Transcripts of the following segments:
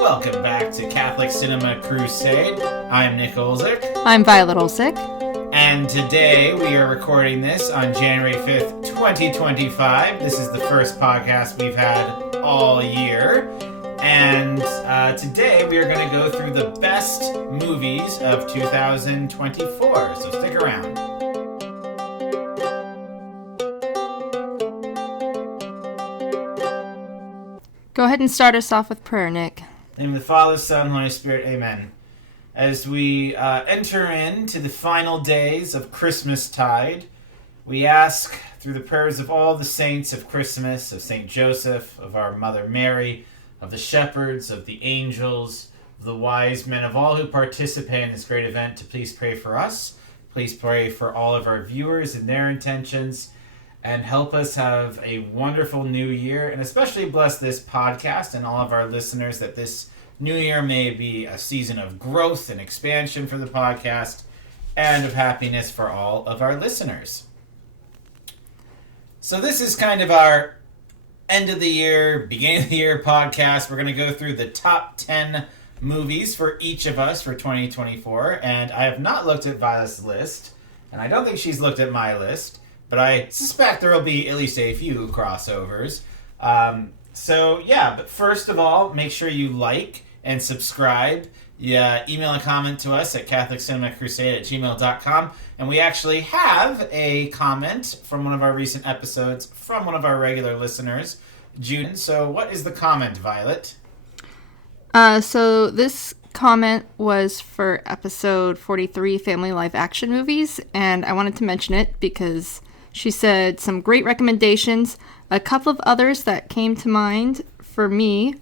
Welcome back to Catholic Cinema Crusade. I'm Nick Olzik. I'm Violet Olzik. And today we are recording this on January 5th, 2025. This is the first podcast we've had all year. And today we are going to go through the best movies of 2024. So stick around. Go ahead and start us off with prayer, Nick. In the name of the Father, Son, Holy Spirit, amen. As we enter into the final days of Christmastide, we ask through the prayers of all the saints of Christmas, of St. Joseph, of our Mother Mary, of the shepherds, of the angels, of the wise men, of all who participate in this great event, to please pray for us. Please pray for all of our viewers and their intentions, and help us have a wonderful new year, and especially bless this podcast and all of our listeners, that this new year may be a season of growth and expansion for the podcast and of happiness for all of our listeners. So this is kind of our end of the year, beginning of the year podcast. We're going to go through the top 10 movies for each of us for 2024, and I have not looked at Violet's list, and I don't think she's looked at my list. But I suspect there will be at least a few crossovers. But first of all, make sure you like and subscribe. Email a comment to us at catholiccinemacrusade@gmail.com. And we actually have a comment from one of our recent episodes from one of our regular listeners, June. So what is the comment, Violet? So this comment was for episode 43, Family Live Action Movies. And I wanted to mention it because she said some great recommendations. A couple of others that came to mind for me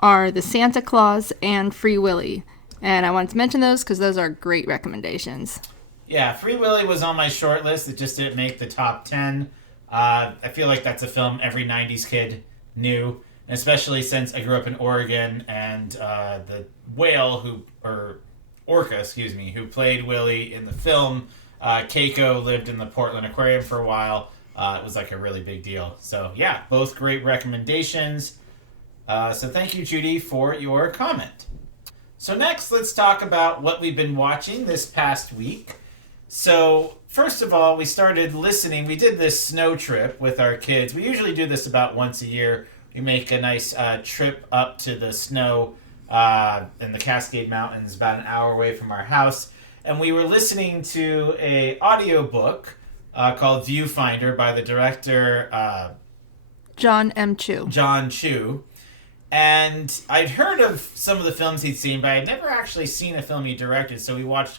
are The Santa Claus and Free Willy. And I wanted to mention those because those are great recommendations. Yeah, Free Willy was on my short list. It just didn't make the top 10. I feel like that's a film every 90s kid knew, especially since I grew up in Oregon, and the orca, who played Willy in the film, Keiko, lived in the Portland Aquarium for a while. It was like a really big deal. So yeah, both great recommendations. So thank you, Judy, for your comment. So next, let's talk about what we've been watching this past week. So first of all, we started listening. We did this snow trip with our kids. We usually do this about once a year. We make a nice trip up to the snow in the Cascade Mountains, about an hour away from our house. And we were listening to a audiobook called Viewfinder by the director John M. Chu. John Chu. And I'd heard of some of the films he'd seen, but I'd never actually seen a film he directed. So we watched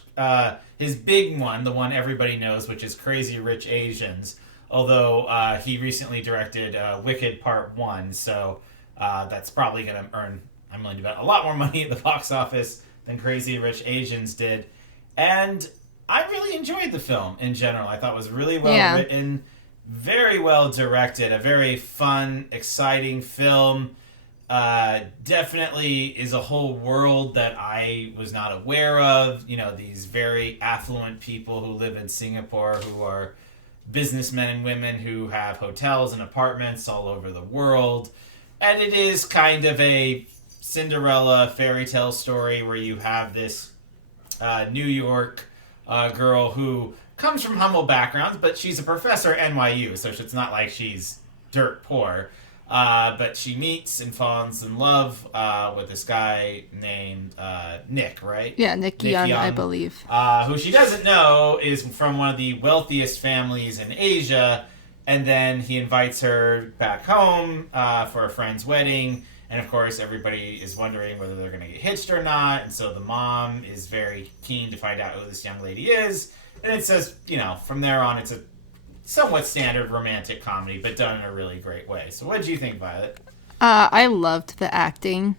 his big one, the one everybody knows, which is Crazy Rich Asians. Although he recently directed Wicked Part 1. So that's probably going to earn, I'm willing to bet, a lot more money at the box office than Crazy Rich Asians did. And I really enjoyed the film in general. I thought it was really well written, very well directed, a very fun, exciting film. Definitely is a whole world that I was not aware of. You know, these very affluent people who live in Singapore, who are businessmen and women who have hotels and apartments all over the world. And it is kind of a Cinderella fairy tale story where you have this New York girl who comes from humble backgrounds, but she's a professor at NYU, so it's not like she's dirt poor. But she meets and falls in love with this guy named Nick, right? Yeah, Nick Young, I believe. Who she doesn't know is from one of the wealthiest families in Asia, and then he invites her back home for a friend's wedding. And, of course, everybody is wondering whether they're going to get hitched or not. And so the mom is very keen to find out who this young lady is. And it says, from there on, it's a somewhat standard romantic comedy, but done in a really great way. So what did you think, Violet? I loved the acting.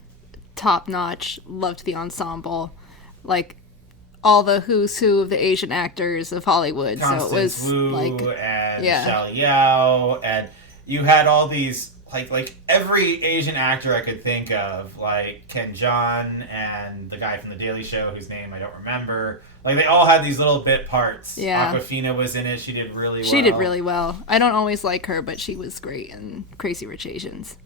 Top notch. Loved the ensemble. Like, all the who's who of the Asian actors of Hollywood. Constance so it was Wu like... and Michelle Yao. And you had all these... Like every Asian actor I could think of, like Ken Jeong and the guy from The Daily Show, whose name I don't remember. Like, they all had these little bit parts. Yeah. Awkwafina was in it. She did really well. She did really well. I don't always like her, but she was great in Crazy Rich Asians.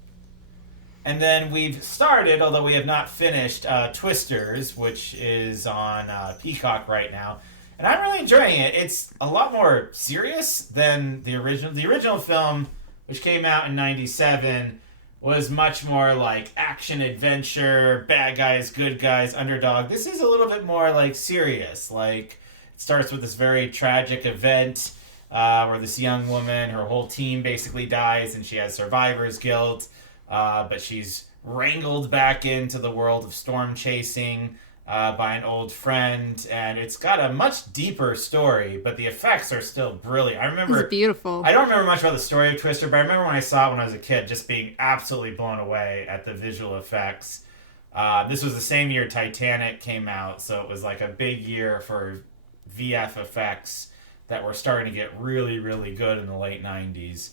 And then we've started, although we have not finished, Twisters, which is on Peacock right now. And I'm really enjoying it. It's a lot more serious than the original. The original film, which came out in '97, was much more like action adventure, bad guys, good guys, underdog. This is a little bit more like serious. Like, it starts with this very tragic event where this young woman, her whole team basically dies, and she has survivor's guilt. But she's wrangled back into the world of storm chasing by an old friend, and it's got a much deeper story, but the effects are still brilliant. I remember It's beautiful. I don't remember much about the story of Twister, but I remember when I saw it when I was a kid, just being absolutely blown away at the visual effects. This was the same year Titanic came out, so it was like a big year for VF effects that were starting to get really, really good in the late 90s.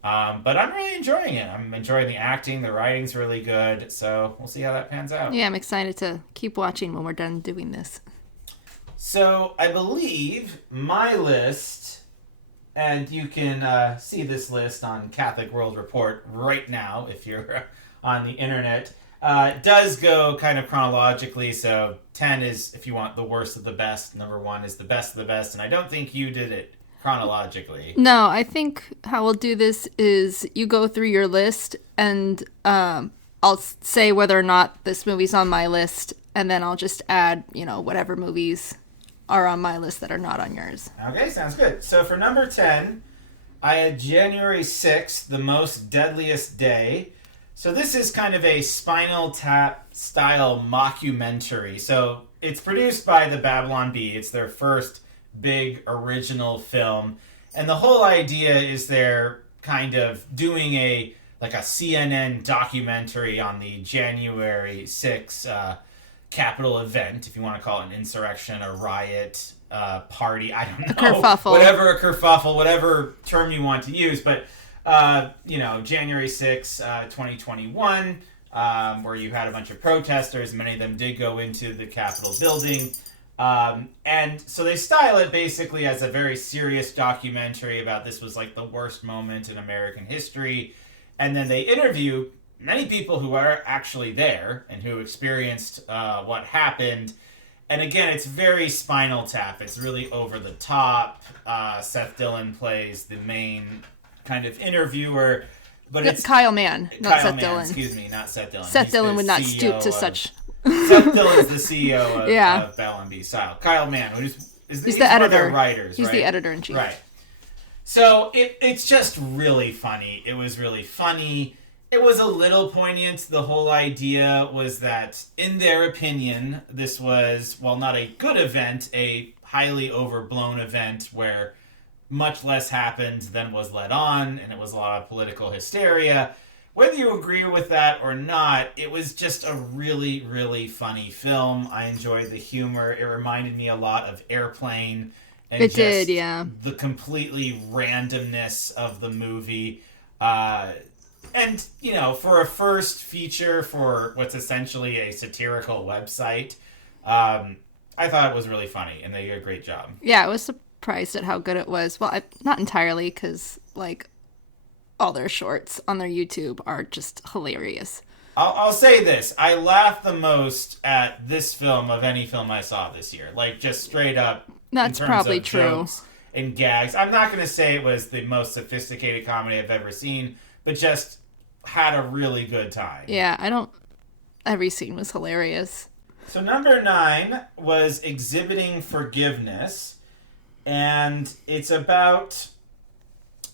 But I'm really enjoying it. I'm enjoying the acting. The writing's really good. So we'll see how that pans out. Yeah, I'm excited to keep watching when we're done doing this. So I believe my list, and you can see this list on Catholic World Report right now if you're on the internet, does go kind of chronologically. So 10 is, if you want the worst of the best. Number 1 is the best of the best. And I don't think you did it chronologically. No, I think how we'll do this is you go through your list and I'll say whether or not this movie's on my list, and then I'll just add, whatever movies are on my list that are not on yours. Okay, sounds good. So for number 10, I had January 6th, The Most Deadliest Day. So this is kind of a Spinal Tap style mockumentary. So it's produced by the Babylon Bee. It's their first big original film, and the whole idea is they're kind of doing a CNN documentary on the January 6th Capitol event, if you want to call it an insurrection, a riot, party, I don't know, kerfuffle. a kerfuffle, whatever term you want to use, but January 6th, 2021, where you had a bunch of protesters. Many of them did go into the Capitol building. And so they style it basically as a very serious documentary about this was like the worst moment in American history. And then they interview many people who are actually there and who experienced what happened. And again, it's very Spinal Tap. It's really over the top. Seth Dillon plays the main kind of interviewer. But it's Kyle Mann, not Seth Dillon. Excuse me, not Seth Dillon. Seth Dillon would not stoop to such... Seth Dillon is the CEO of Babylon Bee Style. Kyle Mann, he's the editor. One of writers, he's right? the editor-in-chief. Right. So it's just really funny. It was really funny. It was a little poignant. The whole idea was that, in their opinion, this was, while not a good event, a highly overblown event where much less happened than was let on, and it was a lot of political hysteria. Whether you agree with that or not, it was just a really, really funny film. I enjoyed the humor. It reminded me a lot of Airplane. And it did, yeah. The completely randomness of the movie. And, for a first feature for what's essentially a satirical website, I thought it was really funny, and they did a great job. Yeah, I was surprised at how good it was. Well, not entirely, because, all their shorts on their YouTube are just hilarious. I'll say this. I laughed the most at this film of any film I saw this year. Just straight up. That's probably true. Jokes and gags. I'm not going to say it was the most sophisticated comedy I've ever seen, but just had a really good time. Yeah, every scene was hilarious. So number 9 was Exhibiting Forgiveness, and it's about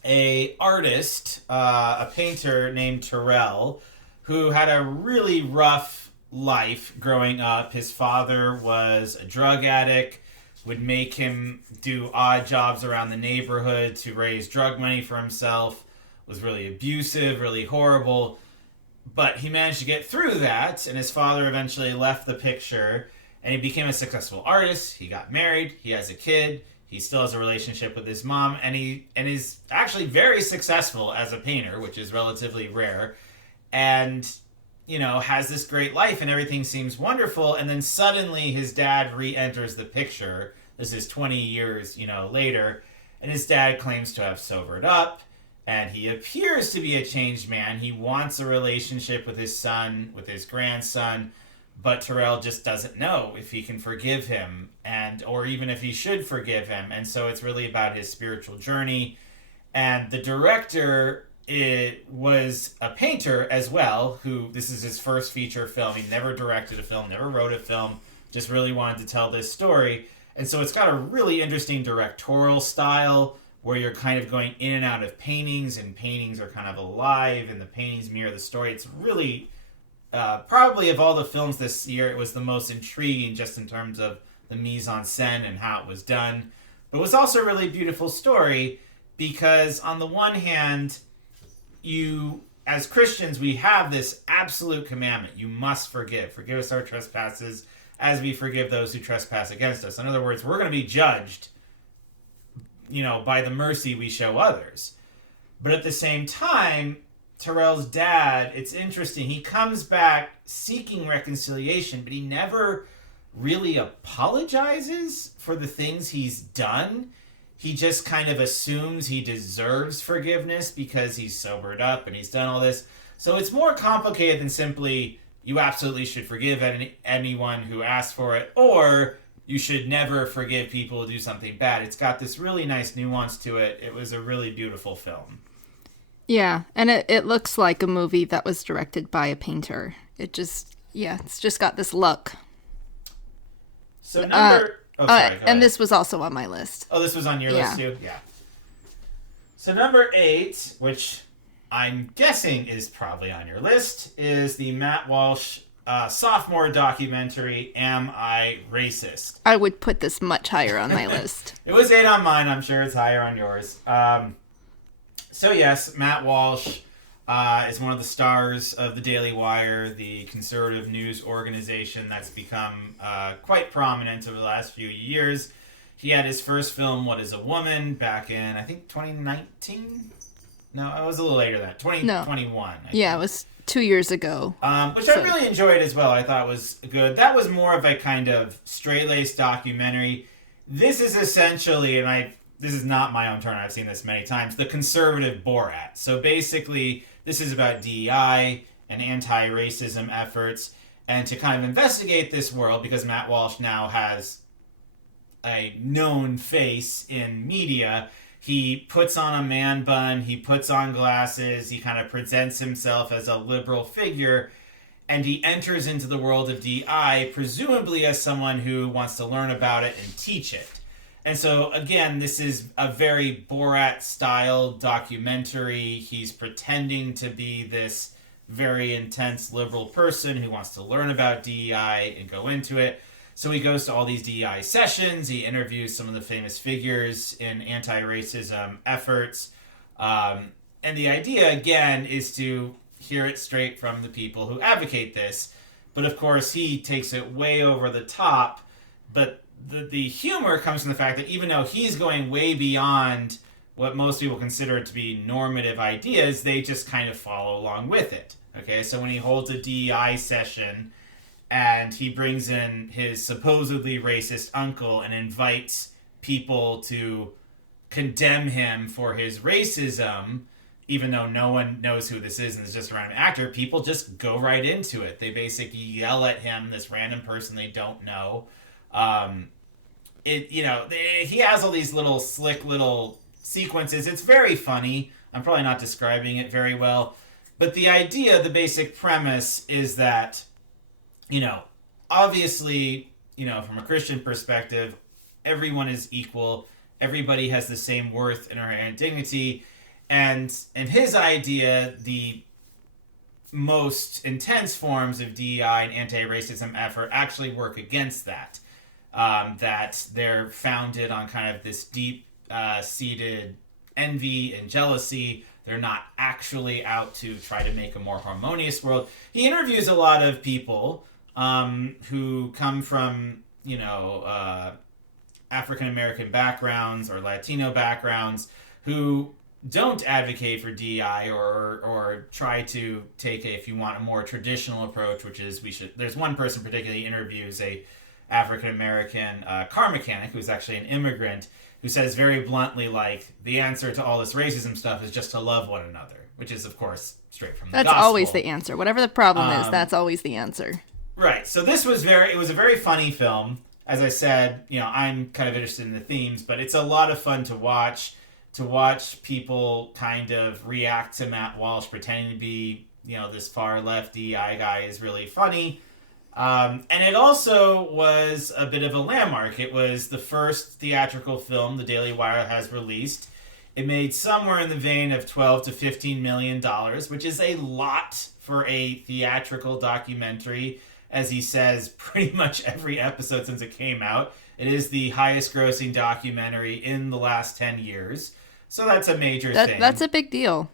a artist, a painter named Terrell, who had a really rough life growing up. His father was a drug addict, would make him do odd jobs around the neighborhood to raise drug money for himself, was really abusive, really horrible. But he managed to get through that, and his father eventually left the picture, and he became a successful artist. He got married, he has a kid, he still has a relationship with his mom, and he is actually very successful as a painter, which is relatively rare, and, has this great life, and everything seems wonderful, and then suddenly his dad re-enters the picture. This is 20 years, later, and his dad claims to have sobered up, and he appears to be a changed man. He wants a relationship with his son, with his grandson, but Terrell just doesn't know if he can forgive him, or even if he should forgive him. And so it's really about his spiritual journey. And the director was a painter as well, who this is his first feature film. He never directed a film, never wrote a film, just really wanted to tell this story. And so it's got a really interesting directorial style where you're kind of going in and out of paintings, and paintings are kind of alive, and the paintings mirror the story. It's really, probably of all the films this year, it was the most intriguing just in terms of the mise-en-scène and how it was done. But it was also a really beautiful story because on the one hand, as Christians, we have this absolute commandment. You must forgive. Forgive us our trespasses as we forgive those who trespass against us. In other words, we're going to be judged, by the mercy we show others. But at the same time, Terrell's dad, it's interesting. He comes back seeking reconciliation, but he never really apologizes for the things he's done. He just kind of assumes he deserves forgiveness because he's sobered up and he's done all this. So it's more complicated than simply, you absolutely should forgive anyone who asks for it, or you should never forgive people who do something bad. It's got this really nice nuance to it. It was a really beautiful film. Yeah, and it looks like a movie that was directed by a painter. It's just got this look. So sorry, go and ahead. this was also on my list. Oh, this was on your list too? Yeah. So number 8, which I'm guessing is probably on your list, is the Matt Walsh sophomore documentary, Am I Racist? I would put this much higher on my list. It was 8 on mine. I'm sure it's higher on yours. So yes, Matt Walsh is one of the stars of the Daily Wire, the conservative news organization that's become quite prominent over the last few years. He had his first film, What is a Woman, back in, I think, 2019? No, it was a little later than that. 2021. Yeah, it was 2 years ago. I really enjoyed as well. I thought was good. That was more of a kind of straight-laced documentary. This is essentially, this is not my own turn, I've seen this many times, the conservative Borat. So basically, this is about DEI and anti-racism efforts, and to kind of investigate this world, because Matt Walsh now has a known face in media. He puts on a man bun, he puts on glasses, he kind of presents himself as a liberal figure, and he enters into the world of DI, presumably as someone who wants to learn about it and teach it. And so, again, this is a very Borat-style documentary. He's pretending to be this very intense liberal person who wants to learn about DEI and go into it. So he goes to all these DEI sessions. He interviews some of the famous figures in anti-racism efforts. And the idea, again, is to hear it straight from the people who advocate this. But, of course, he takes it way over the top. But the humor comes from the fact that even though he's going way beyond what most people consider to be normative ideas, they just kind of follow along with it. Okay, so when he holds a DEI session and he brings in his supposedly racist uncle and invites people to condemn him for his racism, even though no one knows who this is and it's just a random actor, people just go right into it. They basically yell at him, this random person they don't know. He has all these little slick little sequences. It's very funny. I'm probably not describing it very well. But the idea, the basic premise is that, obviously, from a Christian perspective, everyone is equal. Everybody has the same worth and inherent dignity. And in his idea, the most intense forms of DEI and anti-racism effort actually work against that. That they're founded on kind of this deep-seated envy and jealousy. They're not actually out to try to make a more harmonious world. He interviews a lot of people who come from, African-American backgrounds or Latino backgrounds who don't advocate for DEI or try to take if you want, a more traditional approach, which is there's one person particularly interviews a African-American car mechanic who's actually an immigrant, who says very bluntly, like, the answer to all this racism stuff is just to love one another, which is, of course, straight from the That's gospel. always the answer. Whatever the problem is, that's always the answer. Right. So this was it was a very funny film. As I said, I'm kind of interested in the themes, but it's a lot of fun to watch people kind of react to Matt Walsh pretending to be, this far left DEI guy is really funny. And it also was a bit of a landmark. It was the first theatrical film the Daily Wire has released. It made somewhere in the vein of $12 to $15 million, which is a lot for a theatrical documentary. As he says, pretty much every episode since it came out. It is the highest grossing documentary in the last 10 years. So that's a major thing. That's a big deal.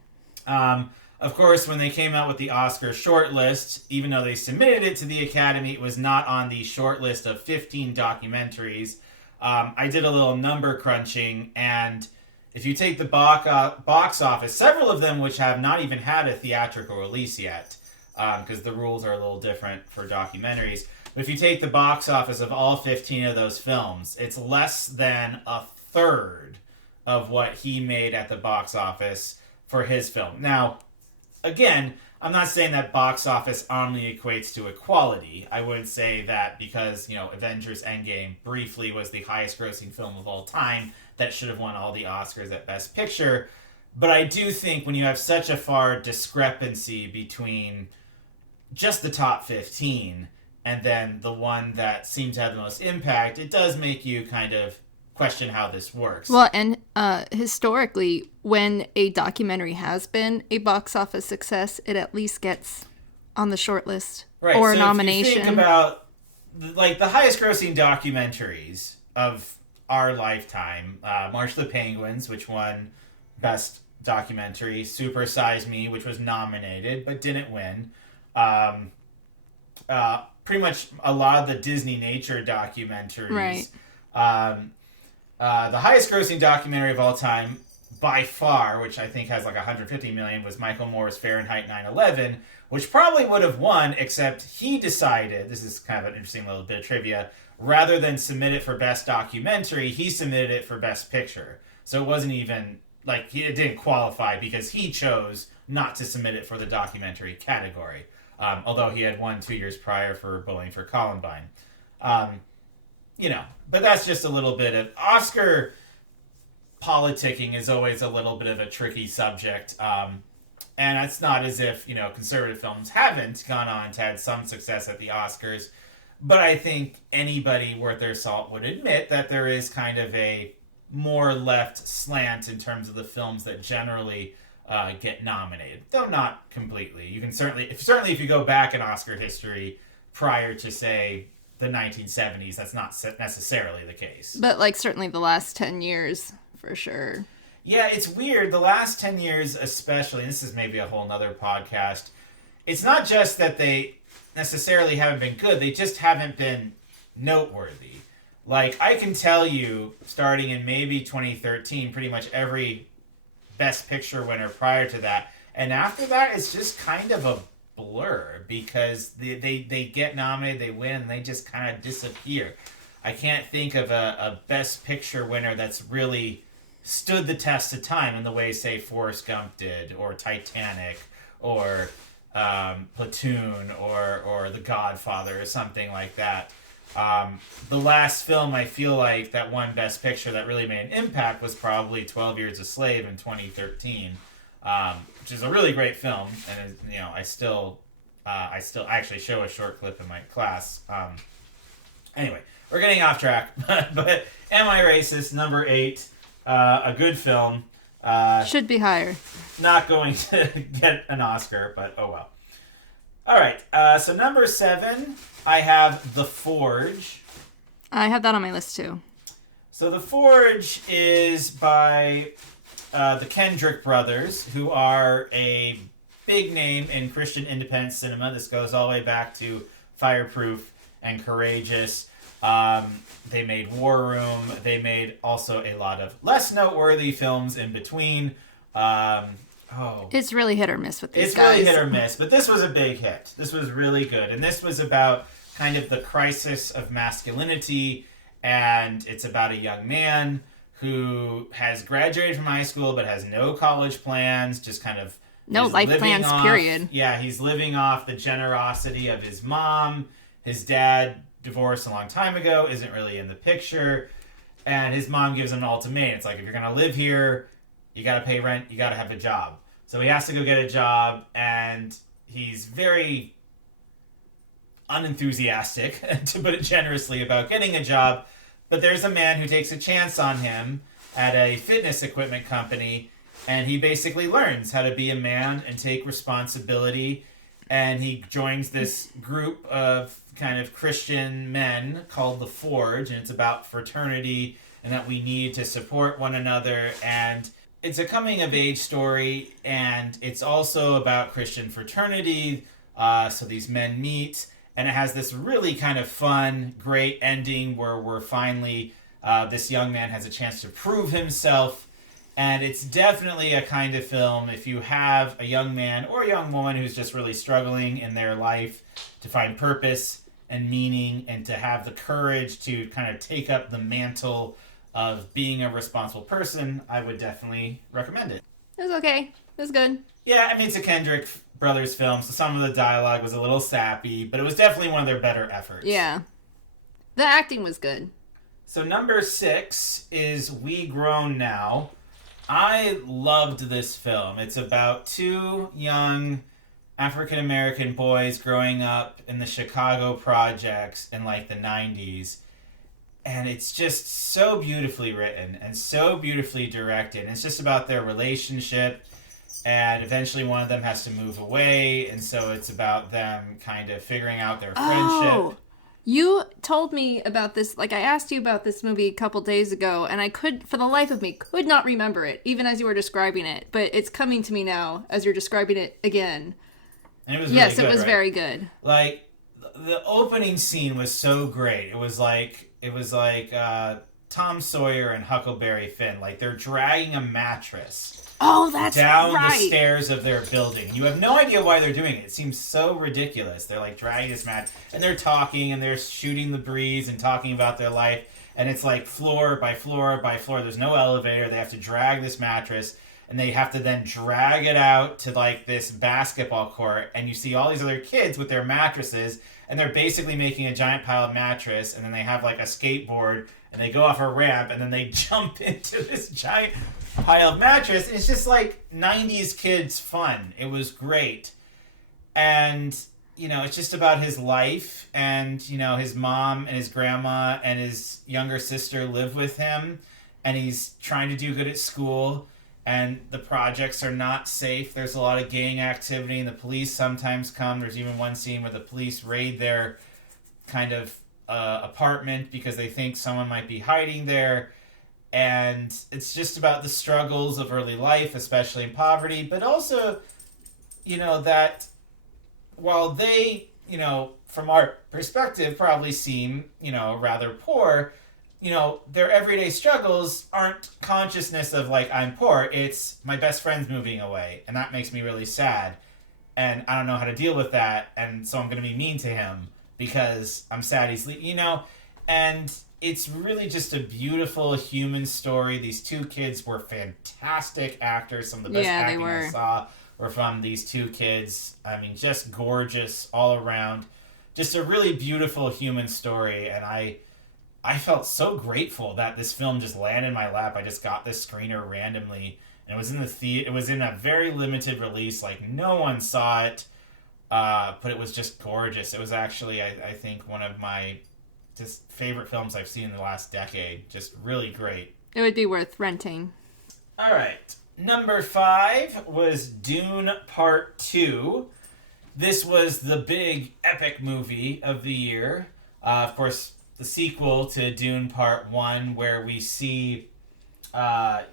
Of course, when they came out with the Oscar shortlist, even though they submitted it to the Academy, it was not on the shortlist of 15 documentaries. I did a little number crunching, and if you take the box office, several of them which have not even had a theatrical release yet, because the rules are a little different for documentaries. But if you take the box office of all 15 of those films, it's less than a third of what he made at the box office for his film. Now, again, I'm not saying that box office only equates to equality. I would say that because, Avengers Endgame briefly was the highest grossing film of all time, that should have won all the Oscars at Best Picture. But I do think when you have such a far discrepancy between just the top 15 and then the one that seemed to have the most impact, it does make you kind of question how this works. Well, and historically, when a documentary has been a box office success, it at least gets on the short list or a nomination. If you think about the highest grossing documentaries of our lifetime, March of the Penguins, which won Best Documentary, Super Size Me, which was nominated but didn't win. Pretty much a lot of the Disney nature documentaries. Right. The highest grossing documentary of all time, by far, which I think has like 150 million, was Michael Moore's Fahrenheit 9/11, which probably would have won, except he decided, this is kind of an interesting little bit of trivia, rather than submit it for Best Documentary, he submitted it for Best Picture. So it wasn't even, it didn't qualify because he chose not to submit it for the documentary category. Although he had won 2 years prior for Bowling for Columbine. But that's just a little bit of... Oscar politicking is always a little bit of a tricky subject. And it's not as if, conservative films haven't gone on to have some success at the Oscars. But I think anybody worth their salt would admit that there is kind of a more left slant in terms of the films that generally... get nominated, though not completely. You can certainly if you go back in Oscar history prior to, say, the 1970s, that's not necessarily the case. But, certainly the last 10 years, for sure. Yeah, it's weird. The last 10 years especially, and this is maybe a whole nother podcast, it's not just that they necessarily haven't been good, they just haven't been noteworthy. I can tell you, starting in maybe 2013, pretty much every Best Picture winner prior to that, and after that it's just kind of a blur because they get nominated, they win, and they just kind of disappear. I can't think of a Best Picture winner that's really stood the test of time in the way, say, Forrest Gump did, or Titanic, or Platoon, or The Godfather, or something like that. The last film I feel like that won Best Picture that really made an impact was probably 12 Years a Slave in 2013, which is a really great film, and I still actually show a short clip in my class. Anyway, we're getting off track, but Am I Racist? Number 8, a good film. Should be higher. Not going to get an Oscar, but oh well. All right, so number 7, I have The Forge. I have that on my list too. So The Forge is by the Kendrick brothers, who are a big name in Christian independent cinema. This goes all the way back to Fireproof and Courageous. They made War Room. They made also a lot of less noteworthy films in between. It's really hit or miss with these It's guys. really hit or miss, but this was a big hit. This was really good. And this was about kind of the crisis of masculinity, and it's about a young man who has graduated from high school but has no college plans, just kind of no life plans, period. Yeah, he's living off the generosity of his mom. His dad divorced a long time ago, isn't really in the picture, and his mom gives him an ultimatum. It's like, if you're going to live here, you got to pay rent, you got to have a job. So he has to go get a job, and he's very unenthusiastic, to put it generously, about getting a job. But there's a man who takes a chance on him at a fitness equipment company, and he basically learns how to be a man and take responsibility. And he joins this group of kind of Christian men called The Forge, and it's about fraternity and that we need to support one another. And it's a coming-of-age story, and it's also about Christian fraternity. So these men meet, and it has this really kind of fun, great ending where we're finally, this young man has a chance to prove himself. And it's definitely a kind of film, if you have a young man or a young woman who's just really struggling in their life to find purpose and meaning, and to have the courage to kind of take up the mantle of being a responsible person, I would definitely recommend it. It was okay. It was good. Yeah, I mean, it's a Kendrick Brothers film, so some of the dialogue was a little sappy, but it was definitely one of their better efforts. Yeah. The acting was good. So number 6 is We Grown Now. I loved this film. It's about 2 young African-American boys growing up in the Chicago projects in like the 90s. And it's just so beautifully written and so beautifully directed. And it's just about their relationship, and eventually one of them has to move away, and so it's about them kind of figuring out their friendship. You told me about this, like I asked you about this movie a couple days ago, and I could, for the life of me, could not remember it, even as you were describing it. But it's coming to me now as you're describing it again. And it was really good, it was right? very good. Like, the opening scene was so great. It was like Tom Sawyer and Huckleberry Finn. Like, they're dragging a mattress. Oh, that's down right. the stairs of their building. You have no idea why they're doing it. It seems so ridiculous. They're like dragging this mat, and they're talking, and they're shooting the breeze and talking about their life. And it's like floor by floor by floor. There's no elevator. They have to drag this mattress, and they have to then drag it out to like this basketball court. And you see all these other kids with their mattresses, and they're basically making a giant pile of mattress. And then they have like a skateboard, and they go off a ramp, and then they jump into this giant pile of mattress. And it's just like 90s kids fun. It was great. And, you know, it's just about his life, and, you know, his mom and his grandma and his younger sister live with him, and he's trying to do good at school, and the projects are not safe. There's a lot of gang activity, and the police sometimes come. There's even one scene where the police raid their kind of apartment because they think someone might be hiding there. And it's just about the struggles of early life, especially in poverty, but also, you know, that while they, you know, from our perspective probably seem, you know, rather poor, you know, their everyday struggles aren't consciousness of like, I'm poor. It's my best friend's moving away, and that makes me really sad, and I don't know how to deal with that, and so I'm going to be mean to him because I'm sad he's leaving, you know. And it's really just a beautiful human story. These 2 kids were fantastic actors. Some of the best acting I saw were from these 2 kids. I mean, just gorgeous all around. Just a really beautiful human story. And I felt so grateful that this film just landed in my lap. I just got this screener randomly, and it was in the it was in a very limited release. Like, no one saw it, but it was just gorgeous. It was actually, I think, one of my just favorite films I've seen in the last decade. Just really great. It would be worth renting. All right. Number 5 was Dune Part 2. This was the big epic movie of the year. Of course, the sequel to Dune Part 1, where we see, the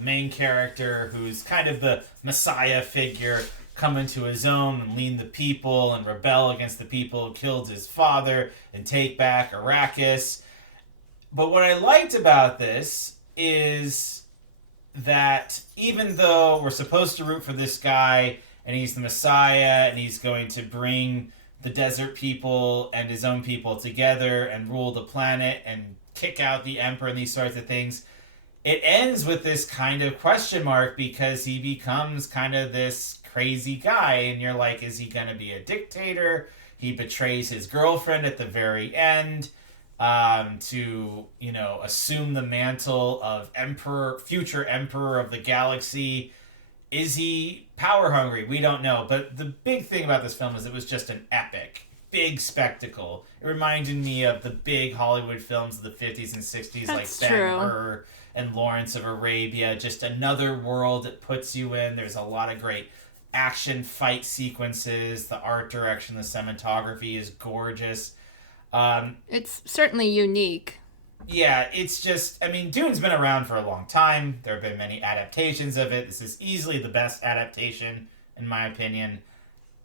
main character who's kind of the messiah figure come into his own and lead the people and rebel against the people who killed his father and take back Arrakis. But what I liked about this is that even though we're supposed to root for this guy, and he's the messiah, and he's going to bring the desert people and his own people together and rule the planet and kick out the emperor and these sorts of things. It ends with this kind of question mark because he becomes kind of this crazy guy, and you're like, is he going to be a dictator? He betrays his girlfriend at the very end to, assume the mantle of future emperor of the galaxy. Is he power hungry? We don't know. But the big thing about this film is it was just an epic, big spectacle. It reminded me of the big Hollywood films of the 50s and 60s, That's like true. Ben-Hur and Lawrence of Arabia. Just another world it puts you in. There's a lot of great action fight sequences. The art direction, the cinematography is gorgeous. It's certainly unique. Yeah, it's just, Dune's been around for a long time. There have been many adaptations of it. This is easily the best adaptation, in my opinion.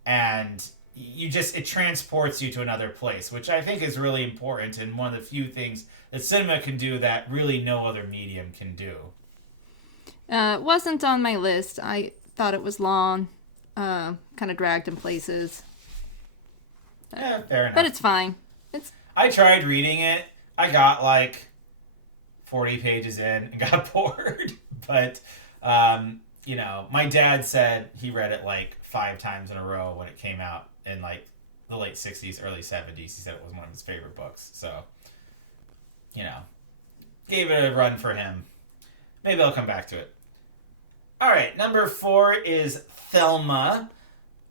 And it transports you to another place, which I think is really important and one of the few things that cinema can do that really no other medium can do. It wasn't on my list. I thought it was long, kind of dragged in places. Yeah, fair enough. But it's fine. I tried reading it. I got like 40 pages in and got bored. But, my dad said he read it like 5 times in a row when it came out in like the late 60s, early 70s. He said it was one of his favorite books. So, gave it a run for him. Maybe I'll come back to it. All right, number 4 is Thelma.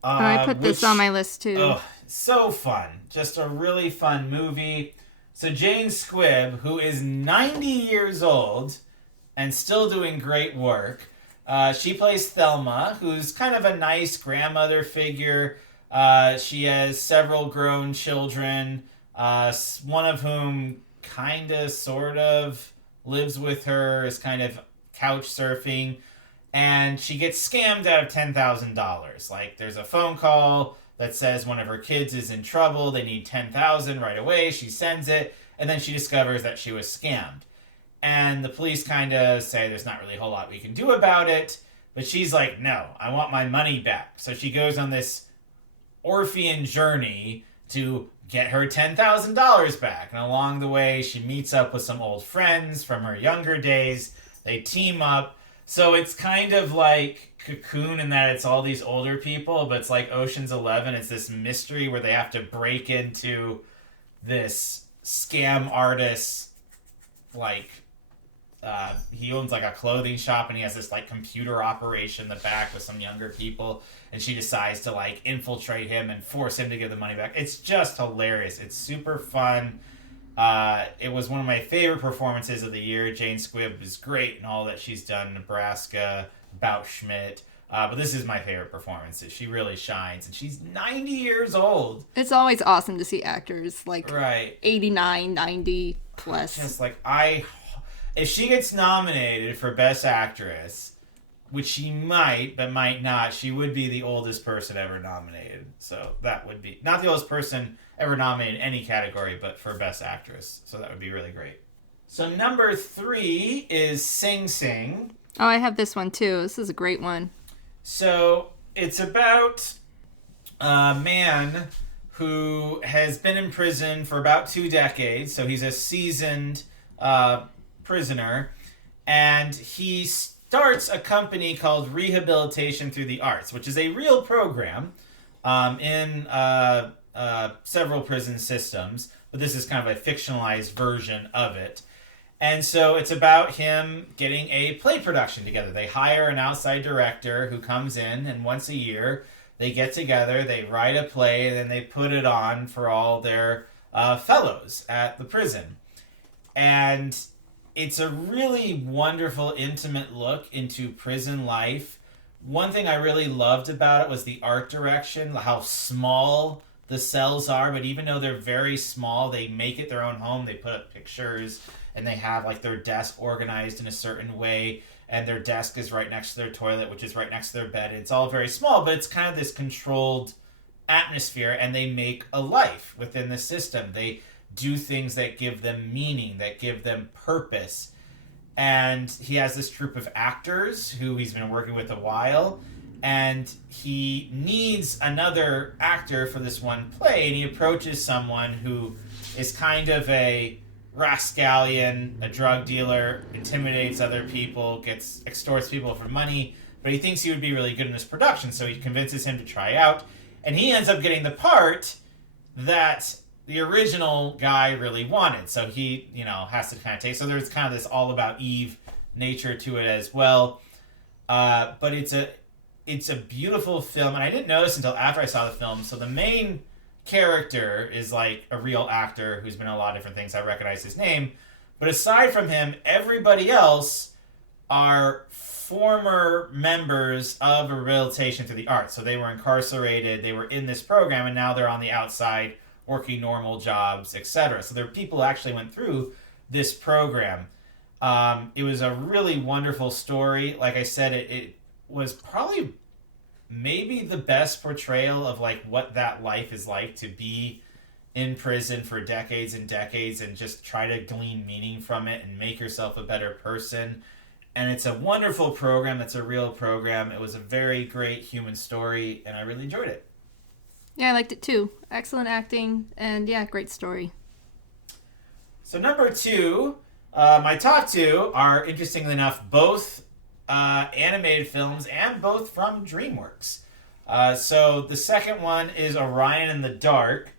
I put this on my list too. Oh, so fun. Just a really fun movie. So Jane Squibb, who is 90 years old and still doing great work, she plays Thelma, who's kind of a nice grandmother figure. She has several grown children, one of whom kind of, sort of, lives with her, is kind of couch surfing. And she gets scammed out of $10,000. Like, there's a phone call that says one of her kids is in trouble. They need $10,000 right away. She sends it, and then she discovers that she was scammed. And the police kind of say there's not really a whole lot we can do about it. But she's like, no, I want my money back. So she goes on this Orphean journey to get her $10,000 back. And along the way, she meets up with some old friends from her younger days. They team up. So it's kind of like Cocoon in that it's all these older people, but it's like Ocean's 11. It's this mystery where they have to break into this scam artist, like, he owns like a clothing shop and he has this like computer operation in the back with some younger people, and she decides to like infiltrate him and force him to give the money back. It's just hilarious. It's super fun. It was one of my favorite performances of the year. Jane Squibb is great in all that she's done. Nebraska, About Schmidt. But this is my favorite performance. She really shines. And she's 90 years old. It's always awesome to see actors like right. 89, 90 plus. Just like, if she gets nominated for Best Actress, which she might, but might not, she would be the oldest person ever nominated. So that would be, not the oldest person ever nominated in any category, but for Best Actress. So that would be really great. So number 3 is Sing Sing. Oh, I have this one too. This is a great one. So it's about a man who has been in prison for about 2 decades. So he's a seasoned prisoner. And he starts a company called Rehabilitation Through the Arts, which is a real program in several prison systems. But this is kind of a fictionalized version of it. And so it's about him getting a play production together. They hire an outside director who comes in, and once a year they get together, they write a play, and then they put it on for all their fellows at the prison. And it's a really wonderful, intimate look into prison life. One thing I really loved about it was the art direction, how small the cells are, but even though they're very small, they make it their own home. They put up pictures, and they have like their desk organized in a certain way, and their desk is right next to their toilet, which is right next to their bed. It's all very small, but it's kind of this controlled atmosphere, and they make a life within the system. They do things that give them meaning, that give them purpose. And he has this troupe of actors who he's been working with a while, and he needs another actor for this one play, and he approaches someone who is kind of a rascallion, a drug dealer, intimidates other people, extorts people for money, but he thinks he would be really good in this production, so he convinces him to try out, and he ends up getting the part that the original guy really wanted. So he, has to kind of take. So there's kind of this all about Eve nature to it as well. But it's a beautiful film, and I didn't notice until after I saw the film. So the main character is like a real actor who's been in a lot of different things. I recognize his name, but aside from him, everybody else are former members of a rehabilitation through the arts. So they were incarcerated, they were in this program, and now they're on the outside working normal jobs, etc. So there are people who actually went through this program. It was a really wonderful story. Like I said, it was probably maybe the best portrayal of like what that life is like to be in prison for decades and decades and just try to glean meaning from it and make yourself a better person. And it's a wonderful program. It's a real program. It was a very great human story, and I really enjoyed it. Yeah, I liked it too. Excellent acting, and yeah, great story. So number 2, my top 2 are, interestingly enough, both animated films and both from DreamWorks. So the second one is Orion in the Dark.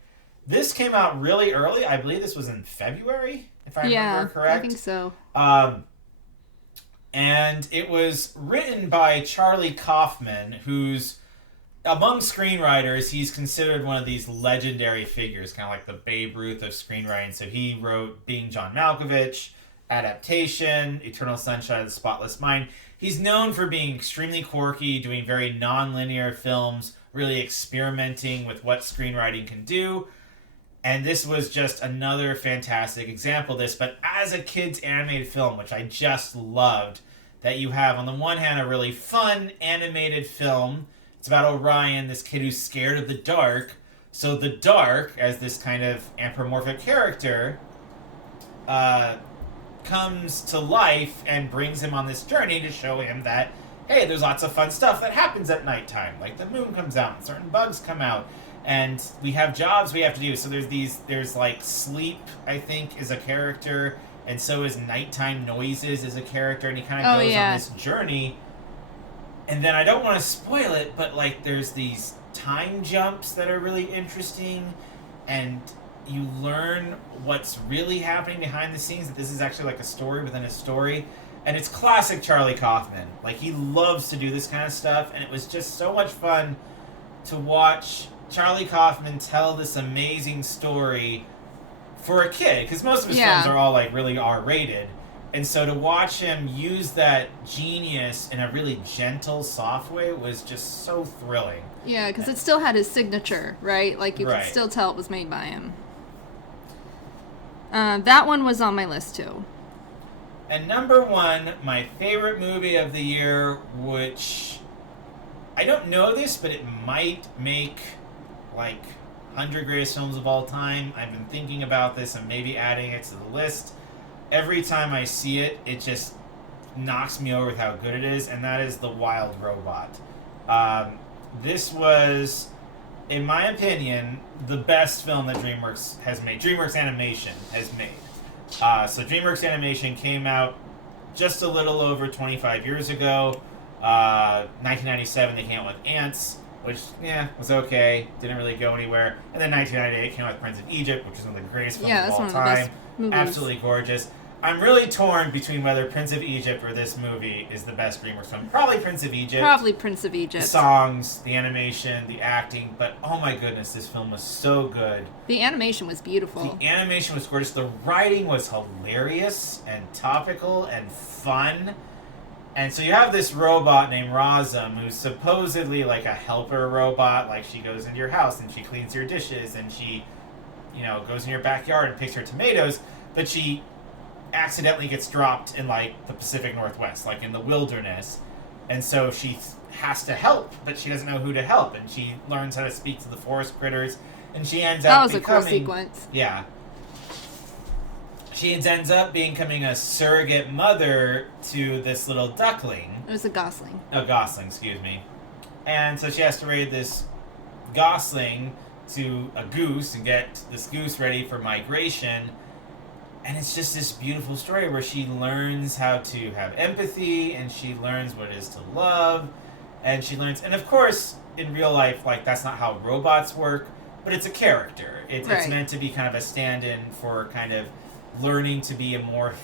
This came out really early. I believe this was in February, if I remember correct. I think so. And it was written by Charlie Kaufman, who's, among screenwriters, he's considered one of these legendary figures, kind of like the Babe Ruth of screenwriting. So he wrote Being John Malkovich, Adaptation, Eternal Sunshine of the Spotless Mind. He's known for being extremely quirky, doing very non-linear films, really experimenting with what screenwriting can do. And this was just another fantastic example of this. But as a kid's animated film, which I just loved, that you have, on the one hand, a really fun animated film. It's about Orion, this kid who's scared of the dark. So the dark, as this kind of anthropomorphic character, comes to life and brings him on this journey to show him that, hey, there's lots of fun stuff that happens at nighttime. Like the moon comes out and certain bugs come out. And we have jobs we have to do. So there's like sleep, I think, is a character. And so is nighttime noises is a character. And he kind of goes on this journey. And then I don't want to spoil it, but like there's these time jumps that are really interesting. And you learn what's really happening behind the scenes, that this is actually like a story within a story. And it's classic Charlie Kaufman. Like, he loves to do this kind of stuff. And it was just so much fun to watch Charlie Kaufman tell this amazing story for a kid, because most of his films are all like really R-rated, and so to watch him use that genius in a really gentle, soft way was just so thrilling. Yeah, because it still had his signature, right? Like you could still tell it was made by him. That one was on my list too. And number 1, my favorite movie of the year, which I don't know this, but it might make like 100 greatest films of all time. I've been thinking about this and maybe adding it to the list. Every time I see it, it just knocks me over with how good it is, and that is The Wild Robot. This was, in my opinion, the best film that DreamWorks has made. DreamWorks Animation has made. So DreamWorks Animation came out just a little over 25 years ago. 1997, they came out with Ants, which, was okay. Didn't really go anywhere. And then 1998 came out with Prince of Egypt, which is one of the greatest films of all time. Absolutely gorgeous. I'm really torn between whether Prince of Egypt or this movie is the best DreamWorks film. Probably Prince of Egypt. Probably Prince of Egypt. The songs, the animation, the acting. But, oh my goodness, this film was so good. The animation was beautiful. The animation was gorgeous. The writing was hilarious and topical and fun. And so you have this robot named Razum, who's supposedly like a helper robot. Like, she goes into your house and she cleans your dishes and she, goes in your backyard and picks your tomatoes. But she accidentally gets dropped in like the Pacific Northwest, like in the wilderness. And so she has to help, but she doesn't know who to help. And she learns how to speak to the forest critters. And she ends up becoming... That was a cool sequence. Yeah. She ends up becoming a surrogate mother to this little duckling. It was a gosling. A gosling, excuse me. And so she has to raise this gosling to a goose and get this goose ready for migration. And it's just this beautiful story where she learns how to have empathy, and she learns what it is to love, and she learns, and of course in real life, like, that's not how robots work, but it's a character. It's meant to be kind of a stand-in for kind of learning to be a more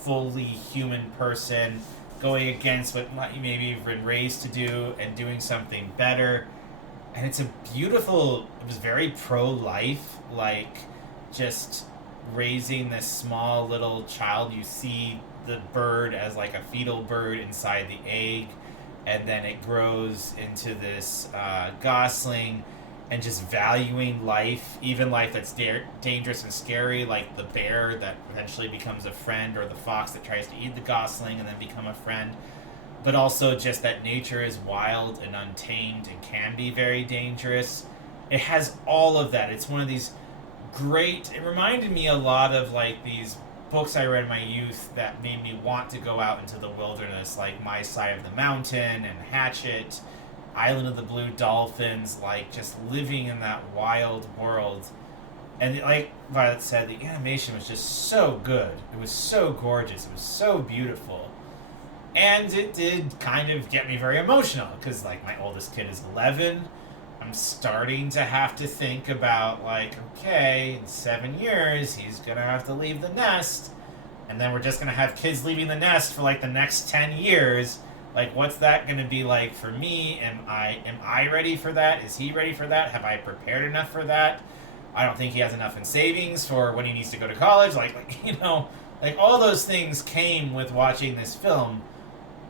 fully human person, going against what maybe you've been raised to do and doing something better. And it's a beautiful, it was very pro-life, like, just raising this small little child. You see the bird as like a fetal bird inside the egg, and then it grows into this gosling, and just valuing life, even life that's dangerous and scary, like the bear that eventually becomes a friend, or the fox that tries to eat the gosling and then become a friend. But also just that nature is wild and untamed and can be very dangerous. It has all of that. It's one of these great, it reminded me a lot of like these books I read in my youth that made me want to go out into the wilderness, like My Side of the Mountain and Hatchet, Island of the Blue Dolphins, like just living in that wild world. And like Violet said, the animation was just so good. It was so gorgeous. It was so beautiful. And it did kind of get me very emotional, because like my oldest kid is 11. I'm starting to have to think about, like, okay, in 7 years, he's going to have to leave the nest. And then we're just going to have kids leaving the nest for, like, the next 10 years. Like, what's that going to be like for me? Am I ready for that? Is he ready for that? Have I prepared enough for that? I don't think he has enough in savings for when he needs to go to college. Like you know, like, all those things came with watching this film,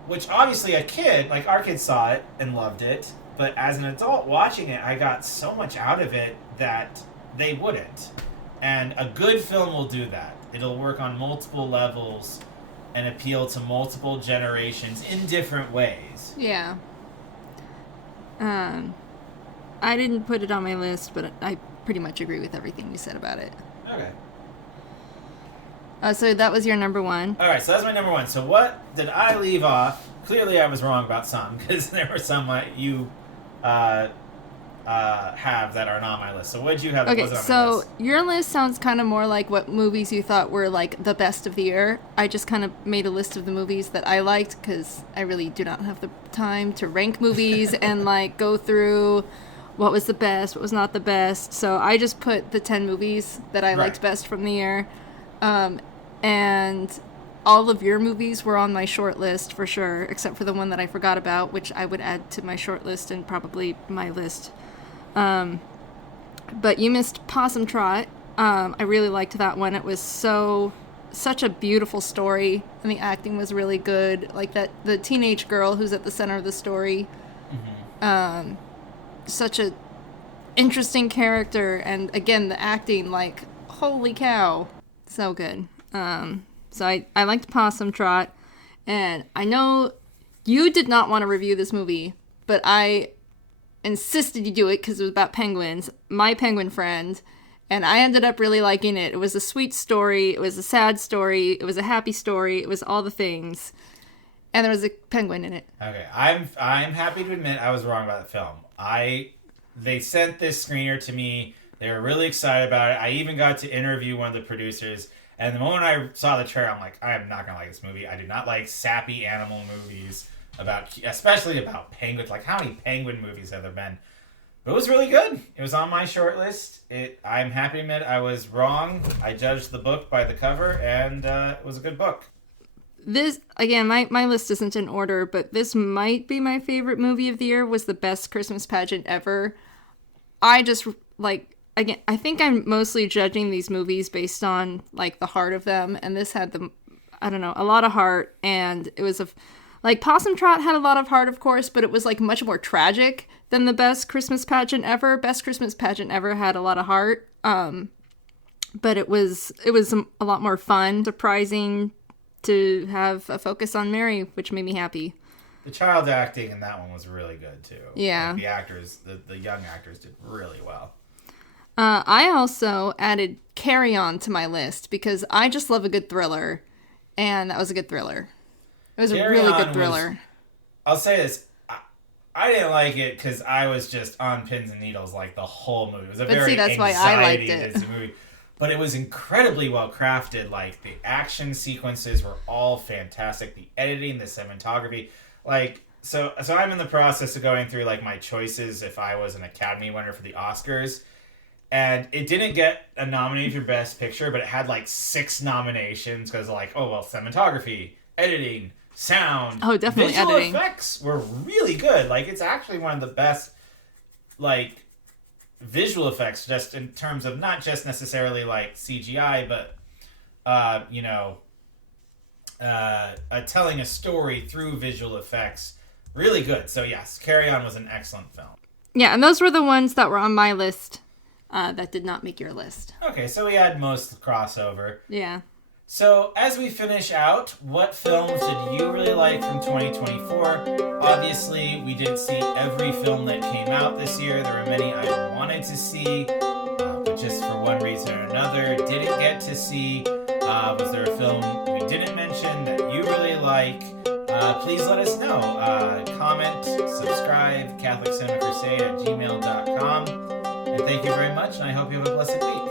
which obviously a kid, like our kids saw it and loved it. But as an adult watching it, I got so much out of it that they wouldn't. And a good film will do that. It'll work on multiple levels and appeal to multiple generations in different ways. Yeah. I didn't put it on my list, but I pretty much agree with everything you said about it. Okay. So that was your number one. All right, so that's my number one. So what did I leave off? Clearly I was wrong about some, because there were some you have that are not on my list. So what did you have that wasn't on my list? So your list sounds kind of more like what movies you thought were like the best of the year. I just kind of made a list of the movies that I liked, because I really do not have the time to rank movies and like go through what was the best, what was not the best. So I just put the 10 movies that I liked best from the year. And all of your movies were on my short list for sure, except for the one that I forgot about, which I would add to my short list and probably my list. But you missed Possum Trot. I really liked that one. It was such a beautiful story, and the acting was really good. Like the teenage girl who's at the center of the story. Mm-hmm. Such a interesting character, and again, the acting, like, holy cow, so good. So I liked Possum Trot, and I know you did not want to review this movie, but I insisted you do it because it was about penguins, my penguin friend, and I ended up really liking it. It was a sweet story, it was a sad story, it was a happy story, it was all the things, and there was a penguin in it. Okay, I'm happy to admit I was wrong about the film. They sent this screener to me. They were really excited about it. I even got to interview one of the producers. And the moment I saw the trailer, I'm like, I am not going to like this movie. I do not like sappy animal movies, especially about penguins. Like, how many penguin movies have there been? But it was really good. It was on my short list. I'm happy to admit I was wrong. I judged the book by the cover, and it was a good book. This, again, my list isn't in order, but this might be my favorite movie of the year. Was the best Christmas pageant ever. I just, like... Again, I think I'm mostly judging these movies based on, like, the heart of them, and this had a lot of heart, and it was like, Possum Trot had a lot of heart, of course, but it was, like, much more tragic than the Best Christmas Pageant Ever. Best Christmas Pageant Ever had a lot of heart, but it was a lot more fun, surprising to have a focus on Mary, which made me happy. The child acting in that one was really good, too. Yeah. Like, the actors, the young actors did really well. I also added Carry On to my list because I just love a good thriller, and that was a good thriller. It was a really good thriller. I'll say this. I didn't like it because I was just on pins and needles like the whole movie. It was a But very see, that's why I liked it. movie. But it was incredibly well crafted. Like, the action sequences were all fantastic. The editing, the cinematography. Like, so I'm in the process of going through, like, my choices if I was an Academy winner for the Oscars. And it didn't get a nomination for Best Picture, but it had, like, 6 nominations because, like, cinematography, editing, sound. Oh, definitely visual editing. effects were really good. Like, it's actually one of the best, like, visual effects, just in terms of not just necessarily like CGI, but telling a story through visual effects. Really good. So yes, Carry On was an excellent film. Yeah, and those were the ones that were on my list that did not make your list. Okay, so we had most crossover. Yeah. So, as we finish out, what films did you really like from 2024? Obviously, we didn't see every film that came out this year. There were many I wanted to see, but just for one reason or another, didn't get to see. Was there a film we didn't mention that you really like? Please let us know. Comment, subscribe, CatholicCinemaCrusade@gmail.com. And thank you very much, and I hope you have a blessed week.